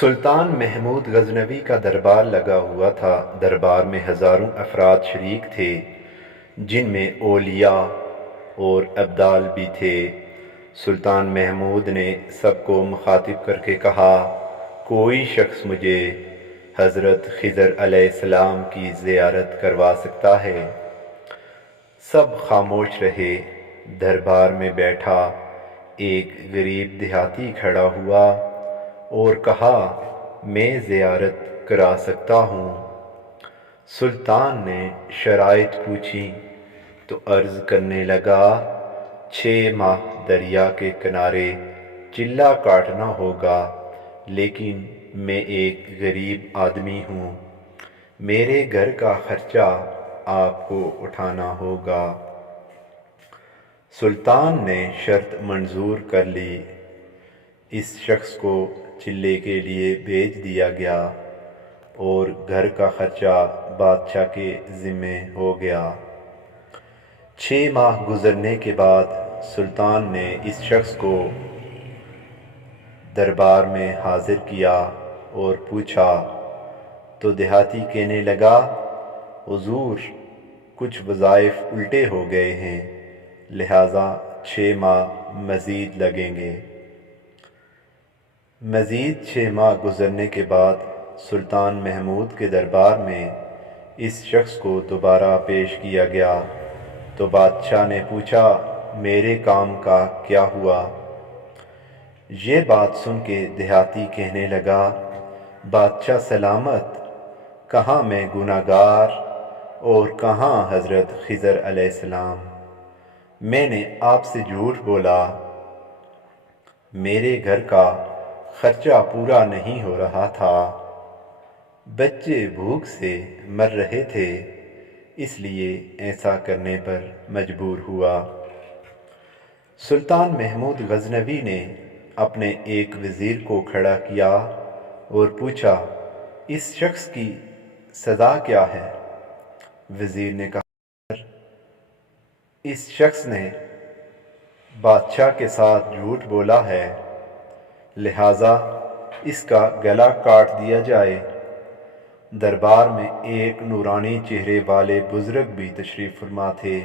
سلطان محمود غزنوی کا دربار لگا ہوا تھا۔ دربار میں ہزاروں افراد شریک تھے، جن میں اولیاء اور ابدال بھی تھے۔ سلطان محمود نے سب کو مخاطب کر کے کہا، کوئی شخص مجھے حضرت خضر علیہ السلام کی زیارت کروا سکتا ہے؟ سب خاموش رہے۔ دربار میں بیٹھا ایک غریب دیہاتی کھڑا ہوا اور کہا، میں زیارت کرا سکتا ہوں۔ سلطان نے شرائط پوچھی تو عرض کرنے لگا، 6 ماہ دریا کے کنارے چلہ کاٹنا ہوگا، لیکن میں ایک غریب آدمی ہوں، میرے گھر کا خرچہ آپ کو اٹھانا ہوگا۔ سلطان نے شرط منظور کر لی۔ اس شخص کو چلے کے لیے بھیج دیا گیا اور گھر کا خرچہ بادشاہ کے ذمے ہو گیا۔ 6 ماہ گزرنے کے بعد سلطان نے اس شخص کو دربار میں حاضر کیا اور پوچھا تو دیہاتی کہنے لگا، حضور، کچھ وظائف الٹے ہو گئے ہیں، لہٰذا 6 ماہ مزید لگیں گے۔ مزید 6 ماہ گزرنے کے بعد سلطان محمود کے دربار میں اس شخص کو دوبارہ پیش کیا گیا تو بادشاہ نے پوچھا، میرے کام کا کیا ہوا؟ یہ بات سن کے دیہاتی کہنے لگا، بادشاہ سلامت، کہاں میں گناہ گار اور کہاں حضرت خضر علیہ السلام؟ میں نے آپ سے جھوٹ بولا، میرے گھر کا خرچہ پورا نہیں ہو رہا تھا، بچے بھوک سے مر رہے تھے، اس لیے ایسا کرنے پر مجبور ہوا۔ سلطان محمود غزنوی نے اپنے ایک وزیر کو کھڑا کیا اور پوچھا، اس شخص کی سزا کیا ہے؟ وزیر نے کہا، اس شخص نے بادشاہ کے ساتھ جھوٹ بولا ہے، لہٰذا اس کا گلا کاٹ دیا جائے۔ دربار میں ایک نورانی چہرے والے بزرگ بھی تشریف فرما تھے۔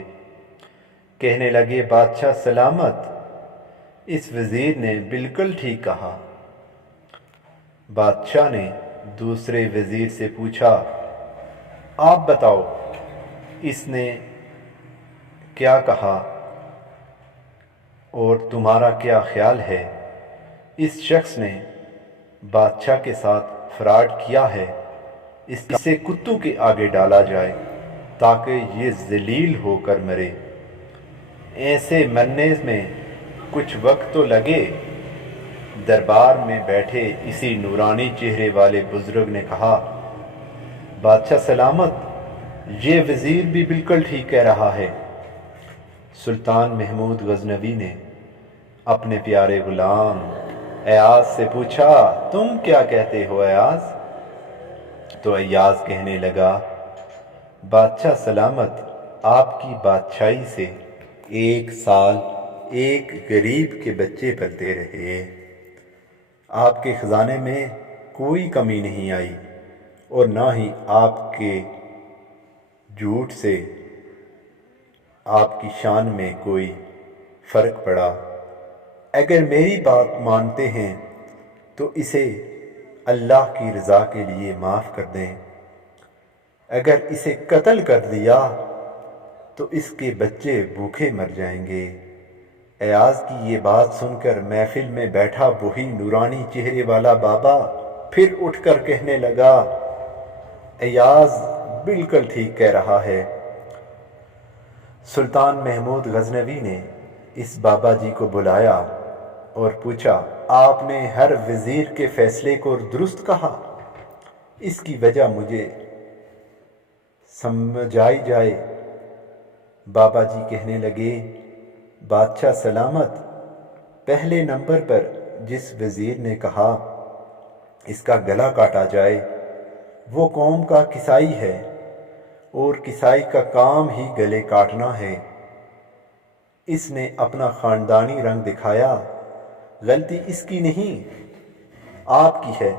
کہنے لگے، بادشاہ سلامت، اس وزیر نے بالکل ٹھیک کہا۔ بادشاہ نے دوسرے وزیر سے پوچھا، آپ بتاؤ، اس نے کیا کہا اور تمہارا کیا خیال ہے؟ اس شخص نے بادشاہ کے ساتھ فراڈ کیا ہے، اسے کتوں کے آگے ڈالا جائے تاکہ یہ ذلیل ہو کر مرے۔ ایسے مرنے میں کچھ وقت تو لگے۔ دربار میں بیٹھے اسی نورانی چہرے والے بزرگ نے کہا، بادشاہ سلامت، یہ وزیر بھی بالکل ٹھیک کہہ رہا ہے۔ سلطان محمود غزنوی نے اپنے پیارے غلام ایاز سے پوچھا، تم کیا کہتے ہو ایاز؟ تو ایاز کہنے لگا، بادشاہ سلامت، آپ کی بادشاہی سے 1 سال ایک غریب کے بچے پلتے رہے، آپ کے خزانے میں کوئی کمی نہیں آئی اور نہ ہی آپ کے جھوٹ سے آپ کی شان میں کوئی فرق پڑا۔ اگر میری بات مانتے ہیں تو اسے اللہ کی رضا کے لیے معاف کر دیں، اگر اسے قتل کر دیا تو اس کے بچے بھوکے مر جائیں گے۔ ایاز کی یہ بات سن کر محفل میں بیٹھا وہی نورانی چہرے والا بابا پھر اٹھ کر کہنے لگا، ایاز بالکل ٹھیک کہہ رہا ہے۔ سلطان محمود غزنوی نے اس بابا جی کو بلایا اور پوچھا، آپ نے ہر وزیر کے فیصلے کو درست کہا؟ اس کی وجہ مجھے سمجھائی جائے۔ بابا جی کہنے لگے، بادشاہ سلامت، پہلے نمبر پر جس وزیر نے کہا اس کا گلا کاٹا جائے وہ قوم کا کسائی ہے اور کسائی کا کام ہی گلے کاٹنا ہے۔ اس نے اپنا خاندانی رنگ دکھایا، غلطی اس کی نہیں، آپ کی ہے۔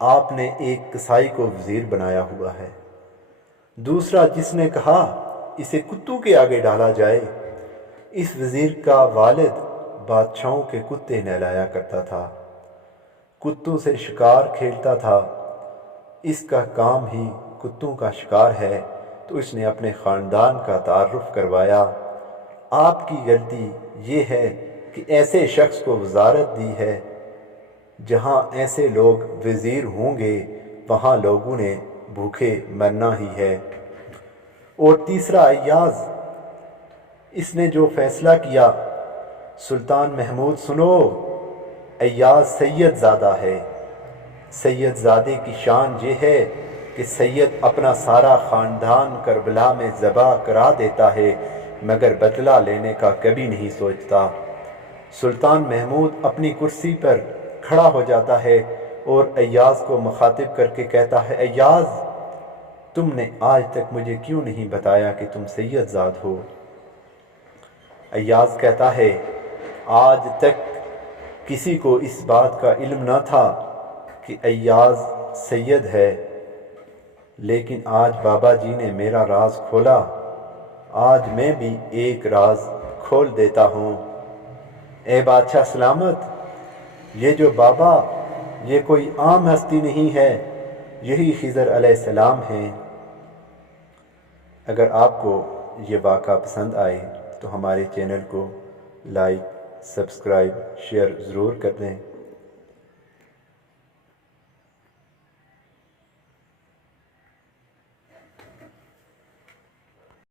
آپ نے ایک کسائی کو وزیر بنایا ہوا ہے۔ دوسرا جس نے کہا اسے کتوں کے آگے ڈالا جائے، اس وزیر کا والد بادشاہوں کے کتے نہلایا کرتا تھا، کتوں سے شکار کھیلتا تھا، اس کا کام ہی کتوں کا شکار ہے، تو اس نے اپنے خاندان کا تعارف کروایا۔ آپ کی غلطی یہ ہے کہ ایسے شخص کو وزارت دی ہے، جہاں ایسے لوگ وزیر ہوں گے وہاں لوگوں نے بھوکے مرنا ہی ہے۔ اور تیسرا ایاز، اس نے جو فیصلہ کیا، سلطان محمود سنو، ایاز سید زادہ ہے۔ سید زادے کی شان یہ ہے کہ سید اپنا سارا خاندان کربلا میں ذبح کرا دیتا ہے مگر بدلہ لینے کا کبھی نہیں سوچتا۔ سلطان محمود اپنی کرسی پر کھڑا ہو جاتا ہے اور ایاز کو مخاطب کر کے کہتا ہے، ایاز تم نے آج تک مجھے کیوں نہیں بتایا کہ تم سید زاد ہو؟ ایاز کہتا ہے، آج تک کسی کو اس بات کا علم نہ تھا کہ ایاز سید ہے، لیکن آج بابا جی نے میرا راز کھولا، آج میں بھی ایک راز کھول دیتا ہوں۔ اے بادشاہ سلامت، یہ جو بابا، یہ کوئی عام ہستی نہیں ہے، یہی خضر علیہ السلام ہیں۔ اگر آپ کو یہ واقعہ پسند آئے تو ہمارے چینل کو لائک، سبسکرائب، شیئر ضرور کر دیں۔